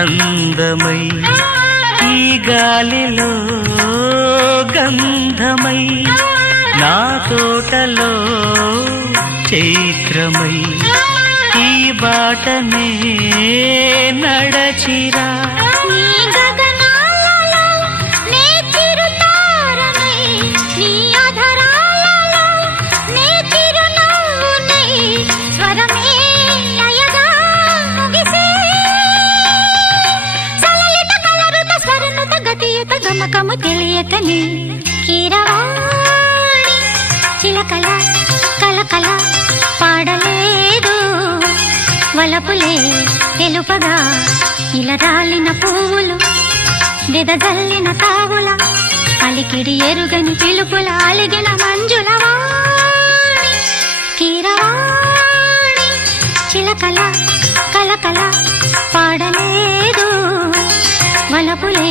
అందమై ఈ గాలిలో గంధమై నా తోటలో చైత్రమై ఈ బాటనే నడచిరా గమకము తెలియకని కీరవాణి చిలకల కలకల పాడలేదు వలపులే తెలుపగా ఇలా రాలిన పువ్వులు వెదజల్లిన తావుల అలికిడి ఎరుగని పిలుపుల అలిగిన మంజుల వాణి కీరవాణి చిలకల కలకల పాడలేదు వలపులే